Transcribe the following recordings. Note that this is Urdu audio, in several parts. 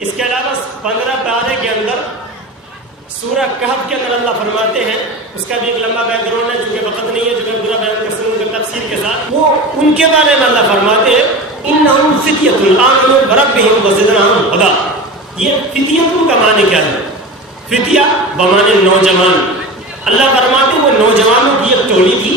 اس کے علاوہ 15 پارے کے اندر سورہ کہف کے اندر اللہ فرماتے ہیں، اس کا بھی ایک لمبا بیک گراؤنڈ ہے، چونکہ وقت نہیں ہے جو میں پورا بیان کر سکوں گا تفسیر کے ساتھ۔ وہ ان کے بارے میں اللہ فرماتے ہیں انہم فتیۃ آمنوا بربہم وزدناہم ہدی۔ یہ فتیۃ کا معنی کیا ہے؟ فتیہ بمعنی نوجوان۔ اللہ فرماتے ہیں وہ نوجوانوں کی ایک ٹولی تھی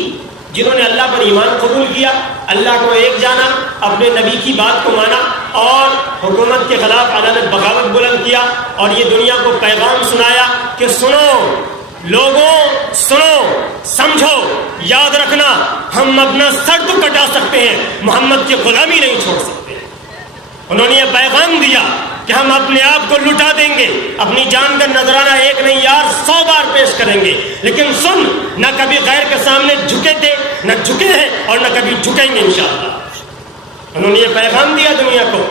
جنہوں نے اللہ پر ایمان قبول کیا، اللہ کو ایک جانا، اپنے نبی کی بات کو مانا اور حکومت کے خلاف عدالت بغاوت بلند کیا، اور یہ دنیا کو پیغام سنایا کہ سنو لوگوں، سنو سمجھو، یاد رکھنا ہم اپنا سر تو کٹا سکتے ہیں، محمد کی غلامی نہیں چھوڑ سکتے۔ انہوں نے یہ پیغام دیا کہ ہم اپنے آپ کو لٹا دیں گے، اپنی جان کا نذرانہ ایک نہیں یار 100 بار پیش کریں گے، لیکن سن، نہ کبھی غیر کے سامنے جھکے تھے، نہ جھکے ہیں اور نہ کبھی جھکیں گے انشاءاللہ۔ انہوں نے یہ پیغام دیا دنیا کو۔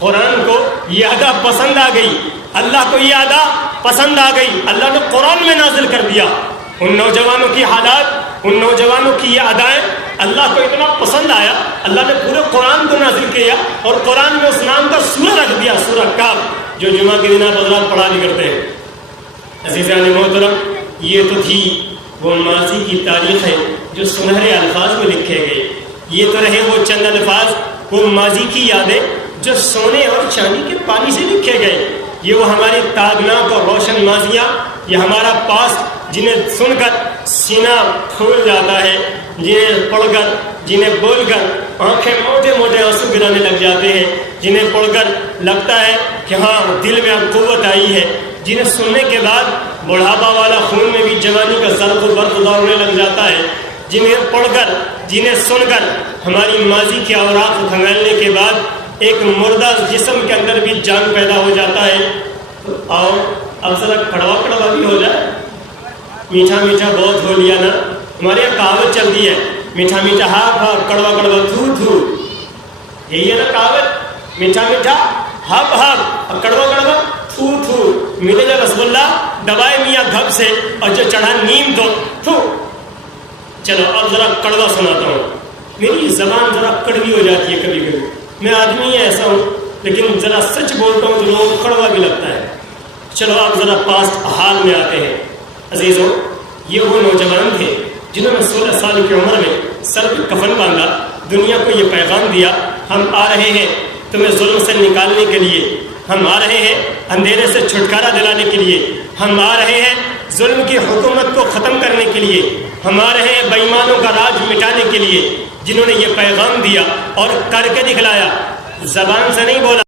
قرآن کو یہ ادا پسند آ گئی، اللہ کو یہ ادا پسند آ گئی، اللہ نے قرآن میں نازل کر دیا۔ ان نوجوانوں کی حالات، ان نوجوانوں کی یہ ادائیں اللہ کو اتنا پسند آیا، اللہ نے پورے قرآن کو نازل کیا اور قرآن میں اس نام کا سورہ رکھ دیا، سورہ کہف، جو جمعہ کے دن آپ حضرات پڑھا بھی کرتے ہیں۔ عزیزان محترم، یہ تو تھی وہ ماضی کی تاریخیں جو سنہرے الفاظ میں لکھے گئے، یہ تو رہے وہ چند الفاظ، وہ ماضی کی یادیں جو سونے اور چاندی کے پانی سے لکھے گئے۔ یہ وہ ہماری تابناک اور روشن ماضیاں، یہ ہمارا پاس جنہیں سن کر سینہ پھول جاتا ہے، جنہیں پڑھ کر، جنہیں بول کر آنکھیں موٹے موٹے آنسو گرانے لگ جاتے ہیں، جنہیں پڑھ کر لگتا ہے کہ ہاں دل میں اب قوت آئی ہے، جنہیں سننے کے بعد بڑھاپا والا خون میں بھی جوانی کا زرق و برق دوڑنے لگ جاتا ہے، جنہیں پڑھ کر، جنہیں سن کر ہماری ماضی کے اوراق کھنگالنے کے بعد ایک مردہ جسم کے اندر بھی جان پیدا ہو جاتا ہے۔ تو آؤ اب ذرا کڑوا کڑوا بھی ہو جائے، میٹھا میٹھا بہت ہو لیا نا۔ ہمارے یہاں کہاوت چلتی ہے، میٹھا میٹھا ہاں ہاں، کڑوا کڑوا تھو تھو، یہی ہے نا کہاوت، میٹھا میٹھا ہب ہب اور کڑوا کڑوا تھو تھو۔ ملے جا رسول اللہ دبائے میاں گھب سے اور جو چڑھا نیم تو تھو۔ چلو اب ذرا کڑوا سناتا ہوں۔ میری زبان ذرا کڑوی ہو جاتی ہے کبھی کبھی، میں آدمی ایسا ہوں لیکن ذرا سچ بولتا ہوں تو لوگوں کو کڑوا بھی لگتا ہے۔ چلو اب ذرا پاسٹ حال میں آتے ہیں۔ عزیزوں، یہ وہ نوجوان تھے جنہوں نے 16 سال کی عمر میں سر پہ کفن باندھا، دنیا کو یہ پیغام دیا ہم آ رہے ہیں تمہیں ظلم سے نکالنے کے لیے، ہم آ رہے ہیں اندھیرے سے چھٹکارا دلانے کے لیے، ہم آ رہے ہیں ظلم کی حکومت کو ختم کرنے کے لیے، ہم آ رہے ہیں بے ایمانوں کا راج مٹانے کے لیے۔ جنہوں نے یہ پیغام دیا اور کر کے دکھلایا، زبان سے نہیں بولا۔